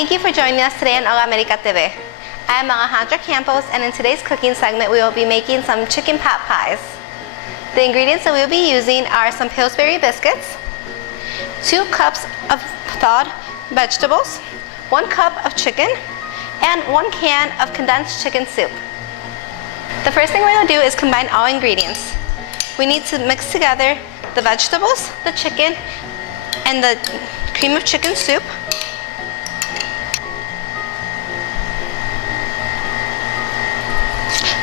Thank you for joining us today on Hola America TV. I am Alejandra Campos, and in today's cooking segment we will be making some chicken pot pies. The ingredients that we will be using are some Pillsbury biscuits, 2 cups of thawed vegetables, 1 cup of chicken, and 1 can of condensed chicken soup. The first thing we will do is combine all ingredients. We need to mix together the vegetables, the chicken, and the cream of chicken soup.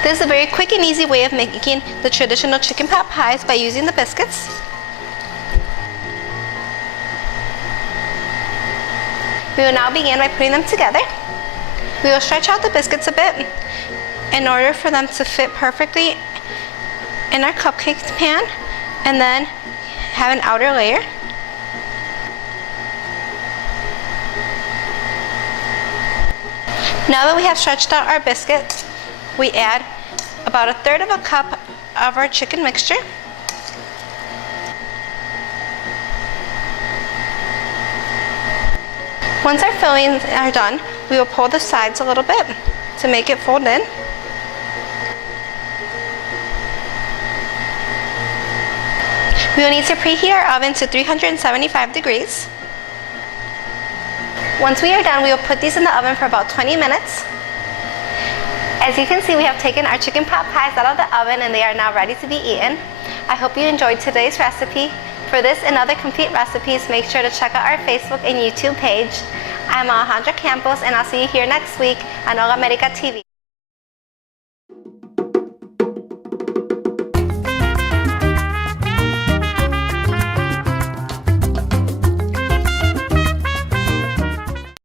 This is a very quick and easy way of making the traditional chicken pot pies by using the biscuits. We will now begin by putting them together. We will stretch out the biscuits a bit in order for them to fit perfectly in our cupcake pan, and then have an outer layer. Now that we have stretched out our biscuits, we add about 1/3 of a cup of our chicken mixture. Once our fillings are done, we will pull the sides a little bit to make it fold in. We will need to preheat our oven to 375 degrees. Once we are done, we will put these in the oven for about 20 minutes. As you can see, we have taken our chicken pot pies out of the oven and they are now ready to be eaten. I hope you enjoyed today's recipe. For this and other complete recipes, make sure to check out our Facebook and YouTube page. I'm Alejandra Campos, and I'll see you here next week on Hola America TV.